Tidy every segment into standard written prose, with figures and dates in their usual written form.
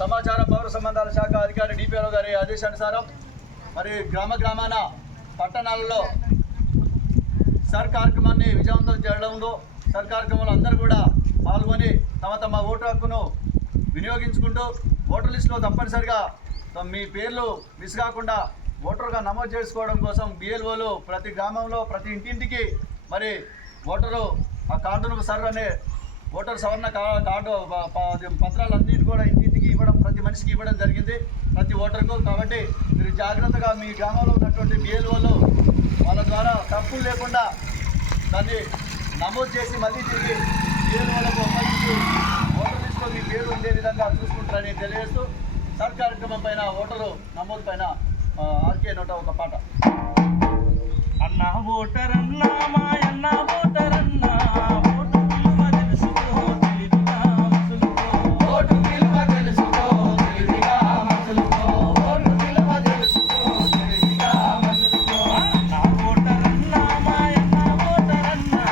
సమాచార పౌర సంబంధాల శాఖ అధికారి డిపిఓ గారి ఆదేశానుసారం మరి గ్రామాన పట్టణాలలో సర్ కార్యక్రమాన్ని విజయవంతం చేయడంలో సర్ కార్యక్రమంలో అందరూ కూడా పాల్గొని తమ ఓటు హక్కును వినియోగించుకుంటూ ఓటర్ లిస్టులో తప్పనిసరిగా మీ పేర్లు మిస్ కాకుండా ఓటర్గా నమోదు చేసుకోవడం కోసం బిఎల్ఓలు ప్రతి గ్రామంలో ప్రతి ఇంటింటికి మరి ఓటరు ఆ కార్డును సర్ అనే ఓటర్ సవరణ కార్డు పత్రాలన్నింటి కూడా ఇంటింటికి ఇవ్వడం ప్రతి మనిషికి ఇవ్వడం జరిగింది ప్రతి ఓటర్కు. కాబట్టి మీరు జాగ్రత్తగా మీ గ్రామంలో ఉన్నటువంటి బిఎల్ఓలు వాళ్ళ ద్వారా తప్పులు లేకుండా దాన్ని నమోదు చేసి మళ్ళీ తిరిగి బిఎల్ఓలకు అప్పగించి ఓటర్ లిస్టులో మీ పేరు ఉండే విధంగా చూసుకుంటారని తెలియజేస్తూ సర్ కార్యక్రమం పైన ఓటరు నమోదు పైన ఆర్కే నోట ఒక పాట. అన్నా ఓటర్ అన్నా మాయన్న ఓటర్ అన్నా ఓటు విలువ తెలుసుకో తెలివిగా మసులుకో ఓటు విలువ తెలుసుకో తెలివిగా మసులుకో ఓటు విలువ తెలుసుకో తెలివిగా మసులుకో అన్నా ఓటర్ అన్నా మాయన్న ఓటర్ అన్నా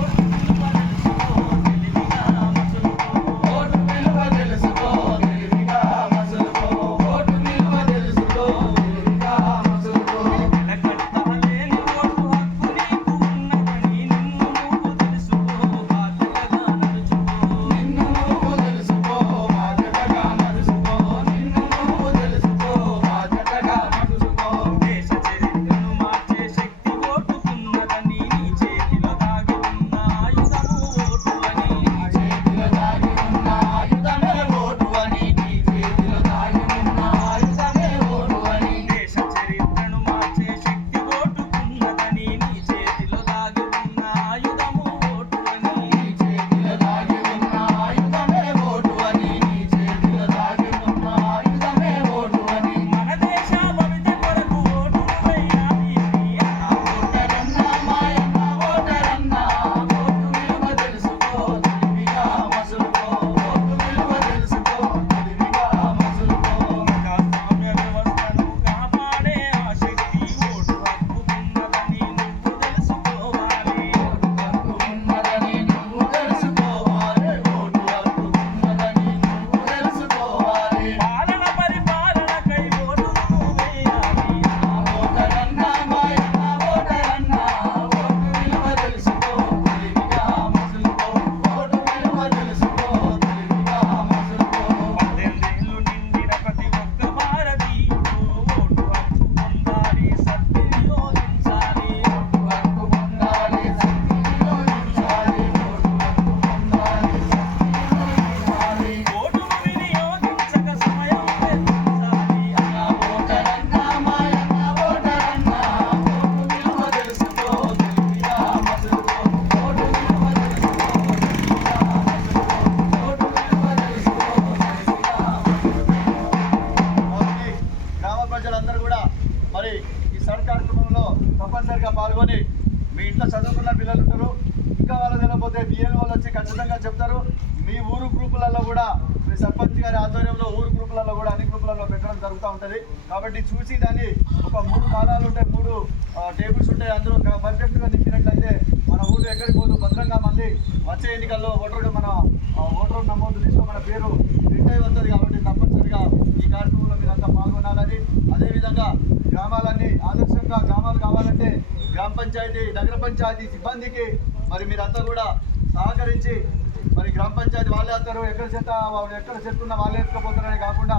ఓటు విలువ తెలుసుకో తెలివిగా మసులుకో ఓటు విలువ తెలుసుకో తెలివిగా మసులుకో ఓటు విలువ తెలుసుకో తెలివిగా మసులుకో లెక్కలేని ఓటు హక్కు నీకు ఉన్నదని నిన్ను నువ్వు తెలుసుకో బాధ్యతగా నడుచుకో నిన్ను నువ్వు తెలుసుకో బాధ్యతగా నడుచుకో నిన్ను నువ్వు తెలుసుకో బాధ్యతగా నడుచుకో దేశ చరిత్రను మార్చే శక్తి ఓటుకున్నదని నీ చేతిలో దాగి ఉన్న ఆయుధము ఓటు అని చేతిలో దాగి ఉన్న ఆయుధమే ఓటు అని నీ చేతిలో దాగి ఉన్న ఆయుధమే ఓటు అని దేశ చరిత్రను మార్చే శక్తి ఓటుకున్నదని నీ చేతిలో దాగి ఉన్న ఆయుధము ఓటు అని నీ చేతిలో దాగి ఉన్న ఆయుధమే ఓటు అని నీ చేతిలో దాగి ఉన్న ఆయుధమే ఓటు అని మన దేశ భవిత కొరకు ఓటు వేయాలి అన్నా ఓటరన్నా మాయన్న ఓటరన్నా ఓటు విలువ తెలుసుకో తెలివిగా మసులుకో ఓటు విలువ తెలుసుకో తెలివిగా మసులుకో ప్రజాస్వామ్య వ్యవస్థను కాపాడే ఆ శక్తి ఓటు హక్కుకున్నదని నువ్వు తెలుసుకోవాలి హక్కు ఉన్నదని నువ్వు తెలుసుకోవాలి ఓటు హక్కు ఉన్నదని నువ్వు తెలుసుకోవాలి పాలన పరిపాలనకై ఓటును వేయాలి ఓటరన్నా మాయన్న ఓటరన్నా ఓటు విలువ తెలుసుకో తెలివిగా మసులుకో ఓటు విలువ తెలుసుకో తెలివిగా మసులుకో 18 ఏళ్ళు నిండిన ప్రతి ఒక్క భారతీయుడు ఓటు హక్కు పొందాలి సద్వినియోగించాలి హక్కు పొందాలి శక్తి వినియోగించాలి ఓటు హక్కు పొందాలి శక్తి వినియోగించాలి ఓటును వినియోగించక సమయం వెచ్చించాలి అన్నా ఓటరన్నా మాయన్న ఓటరన్నా ఓటు విలువ తెలుసుకో తెలివిగా మసులుకో ఓటు విలువ తెలుసుకో తెలివిగా మసులుకో ఓటు విలువ తెలుసుకో తెలివిగా మసులుకో. గ్రామ ప్రజలందరూ కూడా మరి ఈ సర్ కార్యక్రమంలో తప్పనిసరిగా పాల్గొని మీ ఇంట్లో చదువుకున్న పిల్లలు ఉంటారు, ఇంకా వాళ్ళు తెలియకపోతే బిఎల్ఓలు వచ్చి ఖచ్చితంగా చెప్తారు. మీ ఊరు గ్రూపులలో కూడా మీ సర్పంచ్ గారి ఆధ్వర్యంలో ఊరు గ్రూపులలో కూడా అన్ని గ్రూపులలో పెట్టడం జరుగుతూ ఉంటుంది. కాబట్టి చూసి దాన్ని ఒక 3 కాలాలు ఉంటాయి, 3 టేబుల్స్ ఉంటాయి. అందులో పర్ఫెక్ట్గా నింపినట్లయితే మన ఊరు ఎక్కడికి పోదు భద్రంగా మళ్ళీ వచ్చే ఎన్నికల్లో ఓటర్గా మన ఓటర్ నమోదు లిస్టులో మన పేరు ప్రింట్ అయి వస్తుంది. కాబట్టి తప్పనిసరిగా ఈ కార్యక్రమంలో మీరంతా పాల్గొనాలని, అదేవిధంగా గ్రామాలన్నీ ఆదర్శంగా గ్రామాలు కావాలంటే గ్రామ పంచాయతీ నగర పంచాయతీ సిబ్బందికి మరి మీరంతా కూడా సహకరించి మరి గ్రామ పంచాయతీ వాళ్ళే వస్తారు, ఎక్కడ చెత్త వాళ్ళు ఎక్కడ చెత్తున్నా వాళ్ళే ఎత్తుకపోతారనే కాకుండా